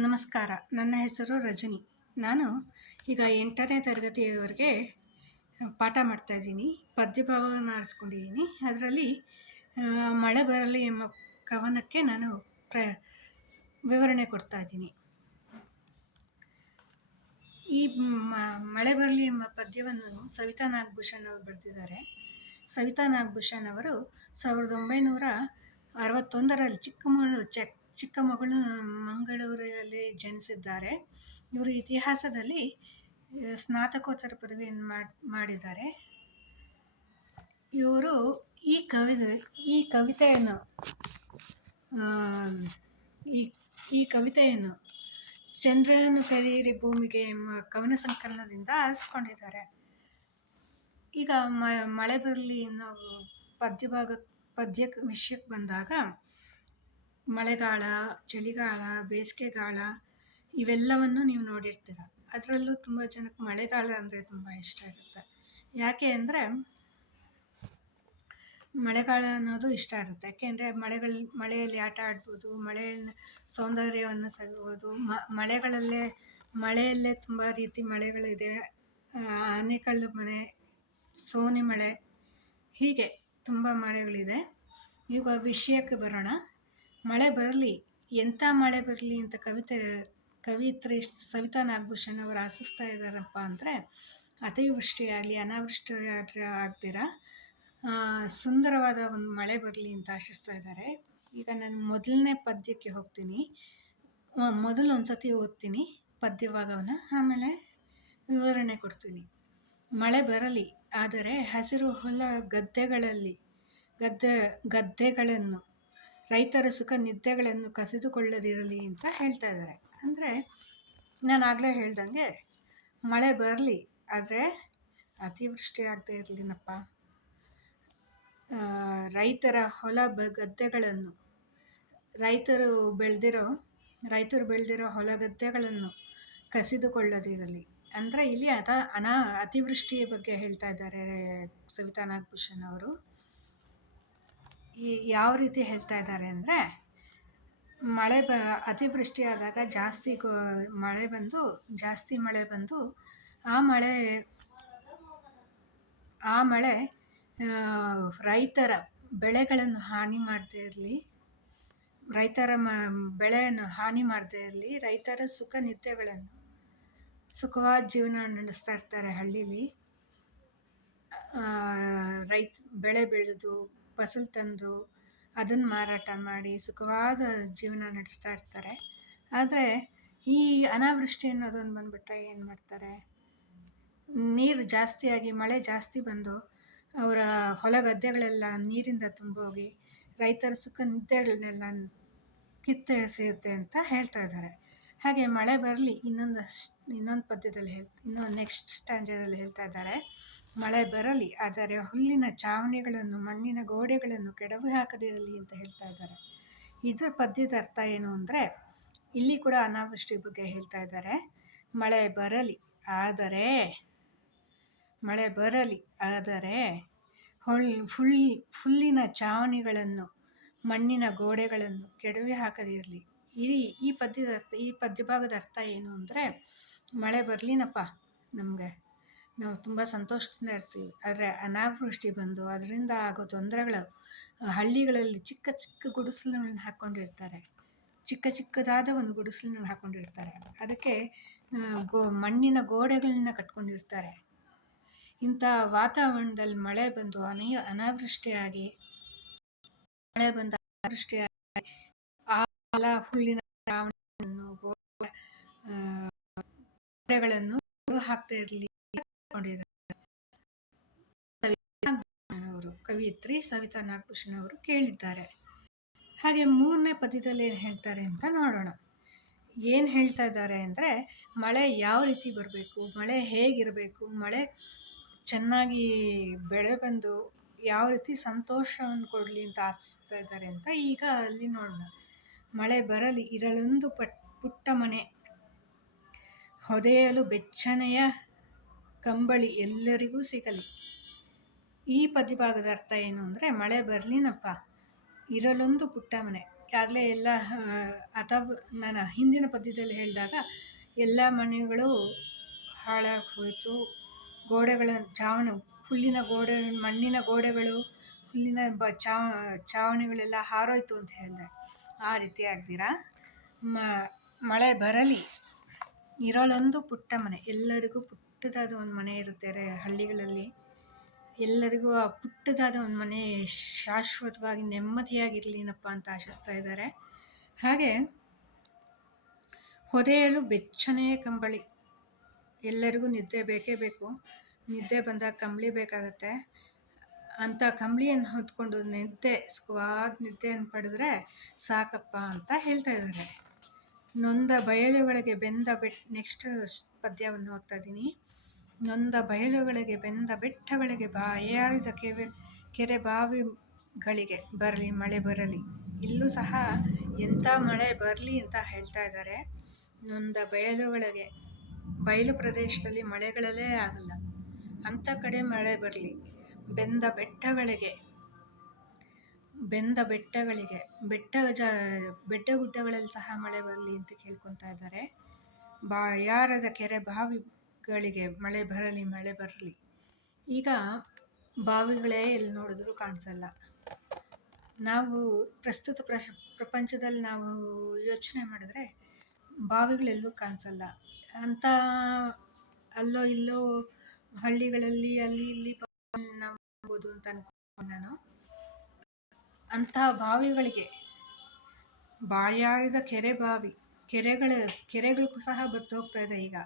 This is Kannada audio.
ನಮಸ್ಕಾರ. ನನ್ನ ಹೆಸರು ರಜನಿ. ನಾನು ಈಗ 8ನೇ ತರಗತಿಯವರೆಗೆ ಪಾಠ ಮಾಡ್ತಾಯಿದ್ದೀನಿ. ಪದ್ಯಭಾಗವನ್ನು ಆರಿಸ್ಕೊಂಡಿದ್ದೀನಿ. ಅದರಲ್ಲಿ ಮಳೆ ಬರಲಿ ಎಂಬ ಕವನಕ್ಕೆ ನಾನು ವಿವರಣೆ ಕೊಡ್ತಾಯಿದ್ದೀನಿ. ಈ ಮಳೆ ಬರಲಿ ಎಂಬ ಪದ್ಯವನ್ನು ಸವಿತಾ ನಾಗಭೂಷಣ್ ಅವರು ಬರೆದಿದ್ದಾರೆ. ಸವಿತಾ ನಾಗಭೂಷಣ್ ಅವರು 1961ರಲ್ಲಿ ಚಿಕ್ಕಮಗಳೂರಲ್ಲಿ ಜನಿಸಿದ್ದಾರೆ. ಇವರು ಇತಿಹಾಸದಲ್ಲಿ ಸ್ನಾತಕೋತ್ತರ ಪದವಿಯನ್ನು ಮಾಡಿದ್ದಾರೆ. ಇವರು ಈ ಕವಿತೆಯನ್ನು ಚಂದ್ರನನ್ನು ಕರೆಯಿರಿ ಭೂಮಿಗೆ ಎಂಬ ಕವನ ಸಂಕಲನದಿಂದ ಆರಿಸ್ಕೊಂಡಿದ್ದಾರೆ. ಈಗ ಮಳೆ ಬರಲಿ ಅನ್ನೋ ಪದ್ಯ ವಿಷಯಕ್ಕೆ ಬಂದಾಗ, ಮಳೆಗಾಲ, ಚಳಿಗಾಲ, ಬೇಸಿಗೆಗಾಲ ಇವೆಲ್ಲವನ್ನು ನೀವು ನೋಡಿರ್ತೀರ. ಅದರಲ್ಲೂ ತುಂಬ ಜನಕ್ಕೆ ಮಳೆಗಾಲ ಅಂದರೆ ತುಂಬ ಇಷ್ಟ ಇರುತ್ತೆ. ಯಾಕೆ ಅಂದರೆ ಮಳೆಗಾಲ ಅನ್ನೋದು ಇಷ್ಟ ಇರುತ್ತೆ. ಯಾಕೆಂದರೆ ಮಳೆಯಲ್ಲಿ ಆಟ ಆಡ್ಬೋದು, ಮಳೆಯ ಸೌಂದರ್ಯವನ್ನು ಸವಿಬೋದು. ಮಳೆಯಲ್ಲೇ ತುಂಬ ರೀತಿ ಮಳೆಗಳಿದೆ. ಆನೆಕಲ್ಲು ಮಳೆ, ಸೋನೆ ಮಳೆ, ಹೀಗೆ ತುಂಬ ಮಳೆಗಳಿದೆ. ಈಗ ವಿಷಯಕ್ಕೆ ಬರೋಣ. ಮಳೆ ಬರಲಿ, ಎಂಥ ಮಳೆ ಬರಲಿ ಅಂತ ಕವಿಯತ್ರಿ ಸವಿತಾ ನಾಗಭೂಷಣ್ ಅವರು ಆಶಿಸ್ತಾ ಇದ್ದಾರಪ್ಪ ಅಂದರೆ, ಅತಿವೃಷ್ಟಿಯಾಗಲಿ ಅನಾವೃಷ್ಟಿ ಆಗ್ದಿರ ಸುಂದರವಾದ ಒಂದು ಮಳೆ ಬರಲಿ ಅಂತ ಆಶಿಸ್ತಾ ಇದ್ದಾರೆ. ಈಗ ನಾನು ಮೊದಲನೇ ಪದ್ಯಕ್ಕೆ ಹೋಗ್ತೀನಿ. ಮೊದಲು ಒಂದು ಸತಿ ಓದ್ತೀನಿ ಪದ್ಯಭಾಗವನ್ನು, ಆಮೇಲೆ ವಿವರಣೆ ಕೊಡ್ತೀನಿ. ಮಳೆ ಬರಲಿ, ಆದರೆ ಹಸಿರು ಹೊಲ ಗದ್ದೆಗಳನ್ನು ರೈತರ ಸುಖ ನಿದ್ದೆಗಳನ್ನು ಕಸಿದುಕೊಳ್ಳದಿರಲಿ ಅಂತ ಹೇಳ್ತಾ ಇದ್ದಾರೆ. ಅಂದರೆ ನಾನು ಆಗಲೇ ಹೇಳ್ದಂಗೆ ಮಳೆ ಬರಲಿ, ಆದರೆ ಅತಿವೃಷ್ಟಿ ಆಗದೆ ಇರಲಿನಪ್ಪ. ರೈತರ ಹೊಲ ಗದ್ದೆಗಳನ್ನು ರೈತರು ಬೆಳೆದಿರೋ ಹೊಲ ಗದ್ದೆಗಳನ್ನು ಕಸಿದುಕೊಳ್ಳದಿರಲಿ. ಅಂದರೆ ಇಲ್ಲಿ ಅತಿವೃಷ್ಟಿಯ ಬಗ್ಗೆ ಹೇಳ್ತಾ ಇದ್ದಾರೆ ಸವಿತಾ ನಾಗಭೂಷಣ್ ಅವರು. ಯಾವ ರೀತಿ ಹೇಳ್ತಾ ಇದ್ದಾರೆ ಅಂದರೆ, ಅತಿವೃಷ್ಟಿ ಆದಾಗ ಜಾಸ್ತಿ ಮಳೆ ಬಂದು ಆ ಮಳೆ ರೈತರ ಬೆಳೆಗಳನ್ನು ಹಾನಿ ಮಾಡದೇ ಇರಲಿ, ಬೆಳೆಯನ್ನು ಹಾನಿ ಮಾಡದೇ ಇರಲಿ. ರೈತರ ಸುಖವಾದ ಜೀವನ ನಡೆಸ್ತಾ ಇರ್ತಾರೆ ಹಳ್ಳೀಲಿ. ಬೆಳೆ ಬೆಳೆದು ಫಸಲು ತಂದು ಅದನ್ನು ಮಾರಾಟ ಮಾಡಿ ಸುಖವಾದ ಜೀವನ ನಡೆಸ್ತಾ ಇರ್ತಾರೆ. ಆದರೆ ಈ ಅನಾವೃಷ್ಟಿ ಅನ್ನೋದೊಂದು ಬಂದುಬಿಟ್ರೆ ಏನು ಮಾಡ್ತಾರೆ? ನೀರು ಜಾಸ್ತಿಯಾಗಿ ಮಳೆ ಜಾಸ್ತಿ ಬಂದು ಅವರ ಹೊಲ ಗದ್ದೆಗಳೆಲ್ಲ ನೀರಿಂದ ತುಂಬೋಗಿ ರೈತರ ಸುಖ ನಿದ್ದೆಗಳನ್ನೆಲ್ಲ ಕಿತ್ತು ಎಸೆಯುತ್ತೆ ಅಂತ ಹೇಳ್ತಾ ಇದ್ದಾರೆ. ಹಾಗೆ ಮಳೆ ಬರಲಿ ಇನ್ನೊಂದು ಪದ್ಯದಲ್ಲಿ ನೆಕ್ಸ್ಟ್ ಸ್ಟ್ಯಾಂಜದಲ್ಲಿ ಹೇಳ್ತಾ ಇದ್ದಾರೆ. ಮಳೆ ಬರಲಿ, ಆದರೆ ಹುಲ್ಲಿನ ಚಾವಣಿಗಳನ್ನು ಮಣ್ಣಿನ ಗೋಡೆಗಳನ್ನು ಕೆಡವಿ ಹಾಕದಿರಲಿ ಅಂತ ಹೇಳ್ತಾ ಇದ್ದಾರೆ. ಇದರ ಪದ್ಯದ ಅರ್ಥ ಏನು ಅಂದರೆ, ಇಲ್ಲಿ ಕೂಡ ಅನಾವೃಷ್ಟಿ ಬಗ್ಗೆ ಹೇಳ್ತಾ ಇದ್ದಾರೆ. ಮಳೆ ಬರಲಿ ಆದರೆ ಹುಲ್ಲಿನ ಚಾವಣಿಗಳನ್ನು ಮಣ್ಣಿನ ಗೋಡೆಗಳನ್ನು ಕೆಡವಿ ಹಾಕದಿರಲಿ. ಈ ಪದ್ಯಭಾಗದ ಅರ್ಥ ಏನು ಅಂದರೆ, ಮಳೆ ಬರಲಿನಪ್ಪ, ನಾವು ತುಂಬ ಸಂತೋಷದಿಂದ ಇರ್ತೀವಿ. ಆದರೆ ಅನಾವೃಷ್ಟಿ ಬಂದು ಅದರಿಂದ ಆಗೋ ತೊಂದರೆಗಳು, ಹಳ್ಳಿಗಳಲ್ಲಿ ಚಿಕ್ಕ ಚಿಕ್ಕ ಗುಡಿಸಲುಗಳನ್ನ ಹಾಕ್ಕೊಂಡಿರ್ತಾರೆ. ಚಿಕ್ಕದಾದ ಒಂದು ಗುಡಿಸಲನ್ನ ಹಾಕ್ಕೊಂಡಿರ್ತಾರೆ. ಅದಕ್ಕೆ ಮಣ್ಣಿನ ಗೋಡೆಗಳನ್ನ ಕಟ್ಕೊಂಡಿರ್ತಾರೆ. ಇಂಥ ವಾತಾವರಣದಲ್ಲಿ ಮಳೆ ಬಂದು ಅನಾವೃಷ್ಟಿಯಾಗಿ ಆ ಹುಲ್ಲಿನ ಗೋಡೆಗಳನ್ನು ಹಾಕ್ತಾ ಇರಲಿ ಕವಿಯತ್ರಿ ಸವಿತಾ ನಾಗಭೂಷಣ್ ಅವರು ಕೇಳಿದ್ದಾರೆ. ಹಾಗೆ 3ನೇ ಪದ್ಯದಲ್ಲಿ ಏನು ಹೇಳ್ತಾರೆ ಅಂತ ನೋಡೋಣ. ಏನು ಹೇಳ್ತಾ ಇದ್ದಾರೆ ಅಂದರೆ, ಮಳೆ ಯಾವ ರೀತಿ ಬರಬೇಕು, ಮಳೆ ಹೇಗಿರಬೇಕು, ಮಳೆ ಚೆನ್ನಾಗಿ ಬೆಳೆ ಬಂದು ಯಾವ ರೀತಿ ಸಂತೋಷವನ್ನು ಕೊಡಲಿ ಅಂತ ಆಶಿಸ್ತಾ ಇದ್ದಾರೆ ಅಂತ ಈಗ ಅಲ್ಲಿ ನೋಡೋಣ. ಮಳೆ ಬರಲಿ, ಇರಲೊಂದು ಪುಟ್ಟ ಮನೆ, ಹೊದೆಯಲು ಬೆಚ್ಚನೆಯ ಕಂಬಳಿ ಎಲ್ಲರಿಗೂ ಸಿಗಲಿ. ಈ ಪದ್ಯಭಾಗದ ಅರ್ಥ ಏನು ಅಂದರೆ, ಮಳೆ ಬರಲಿನಪ್ಪ, ಇರಲೊಂದು ಪುಟ್ಟ ಮನೆ. ಆಗಲೇ ಎಲ್ಲ ಅಥವಾ ನಾನು ಹಿಂದಿನ ಪದ್ಯದಲ್ಲಿ ಹೇಳಿದಾಗ ಎಲ್ಲ ಮನೆಗಳು ಹಾಳಾಗಿ ಹೋಯಿತು. ಗೋಡೆಗಳ ಹುಲ್ಲಿನ ಗೋಡೆ, ಮಣ್ಣಿನ ಗೋಡೆಗಳು, ಹುಲ್ಲಿನ ಚಾವಣಿಗಳೆಲ್ಲ ಹಾರೋಯ್ತು ಅಂತ ಹೇಳಿದೆ. ಆ ರೀತಿ ಆಗ್ದಿರಾ ಮಳೆ ಬರಲಿ, ಇರೋಲ್ಲೊಂದು ಪುಟ್ಟ ಮನೆ, ಎಲ್ಲರಿಗೂ ಪುಟ್ಟದಾದ ಒಂದು ಮನೆ ಇರುತ್ತೆ ಹಳ್ಳಿಗಳಲ್ಲಿ. ಎಲ್ಲರಿಗೂ ಆ ಪುಟ್ಟದಾದ ಒಂದು ಮನೆ ಶಾಶ್ವತವಾಗಿ ನೆಮ್ಮದಿಯಾಗಿರ್ಲಿನಪ್ಪ ಅಂತ ಆಶಿಸ್ತಾ ಇದ್ದಾರೆ. ಹಾಗೆ ಹೊದೆಯಲು ಬೆಚ್ಚನೆಯ ಕಂಬಳಿ, ಎಲ್ಲರಿಗೂ ನಿದ್ದೆ ಬೇಕೇ ಬೇಕು. ನಿದ್ದೆ ಬಂದಾಗ ಕಂಬಳಿ ಬೇಕಾಗತ್ತೆ. ಅಂಥ ಕಂಬಳಿಯನ್ನು ಹೊತ್ಕೊಂಡು ಸುಖವಾದ ನಿದ್ದೆಯನ್ನು ಪಡೆದ್ರೆ ಸಾಕಪ್ಪ ಅಂತ ಹೇಳ್ತಾ ಇದ್ದಾರೆ. ನೊಂದ ಬಯಲುಗಳಿಗೆ ನೆಕ್ಸ್ಟ್ ಪದ್ಯವನ್ನು ಓದ್ತಾ ಇದ್ದೀನಿ. ನೊಂದ ಬಯಲುಗಳಿಗೆ ಬೆಂದ ಬೆಟ್ಟಗಳಿಗೆ ಬಾಯಾರಿದ ಕೆರೆ ಬಾವಿಗಳಿಗೆ ಬರಲಿ ಮಳೆ ಬರಲಿ. ಇಲ್ಲೂ ಸಹ ಎಂಥ ಮಳೆ ಬರಲಿ ಅಂತ ಹೇಳ್ತಾ ಇದ್ದಾರೆ. ನೊಂದ ಬಯಲುಗಳಿಗೆ, ಬಯಲು ಪ್ರದೇಶದಲ್ಲಿ ಮಳೆಗಳಲ್ಲೇ ಆಗಲ್ಲ, ಅಂಥ ಕಡೆ ಮಳೆ ಬರಲಿ. ಬೆಂದ ಬೆಟ್ಟಗಳಿಗೆ, ಬೆಟ್ಟ ಗುಡ್ಡಗಳಲ್ಲಿ ಸಹ ಮಳೆ ಬರಲಿ ಅಂತ ಕೇಳ್ಕೊತಾ ಇದ್ದಾರೆ. ಬಾಯಾರದ ಕೆರೆ ಬಾವಿಗಳಿಗೆ ಮಳೆ ಬರಲಿ. ಈಗ ಬಾವಿಗಳೇ ಎಲ್ಲಿ ನೋಡಿದ್ರು ಕಾಣಿಸಲ್ಲ. ನಾವು ಪ್ರಸ್ತುತ ಪ್ರಪಂಚದಲ್ಲಿ ನಾವು ಯೋಚನೆ ಮಾಡಿದ್ರೆ ಬಾವಿಗಳೆಲ್ಲೂ ಕಾಣಿಸಲ್ಲ. ಅಂತ ಅಲ್ಲೋ ಇಲ್ಲೋ ಹಳ್ಳಿಗಳಲ್ಲಿ ಅಲ್ಲಿ ಇಲ್ಲಿ ನಾವು ನೋಡ್ಬೋದು ಅಂತ ಅನ್ಕೊಂಡು ನಾನು. ಅಂಥ ಬಾವಿಗಳಿಗೆ, ಬಾಯಾರಿದ ಕೆರೆಗಳಿಗೂ ಸಹ ಬತ್ತು ಹೋಗ್ತಾ ಇದೆ ಈಗ.